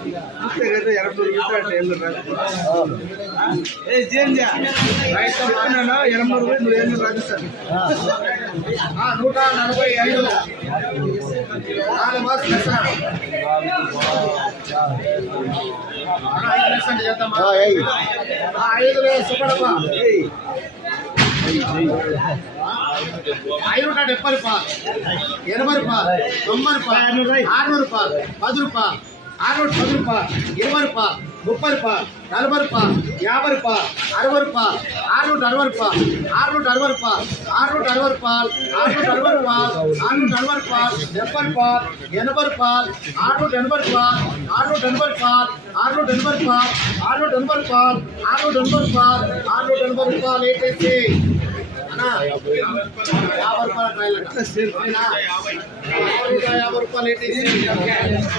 ₹5 ₹70 ₹90 ₹600 ₹10 ₹610 ₹20 ₹30 ₹40 ₹50 ₹60 ₹50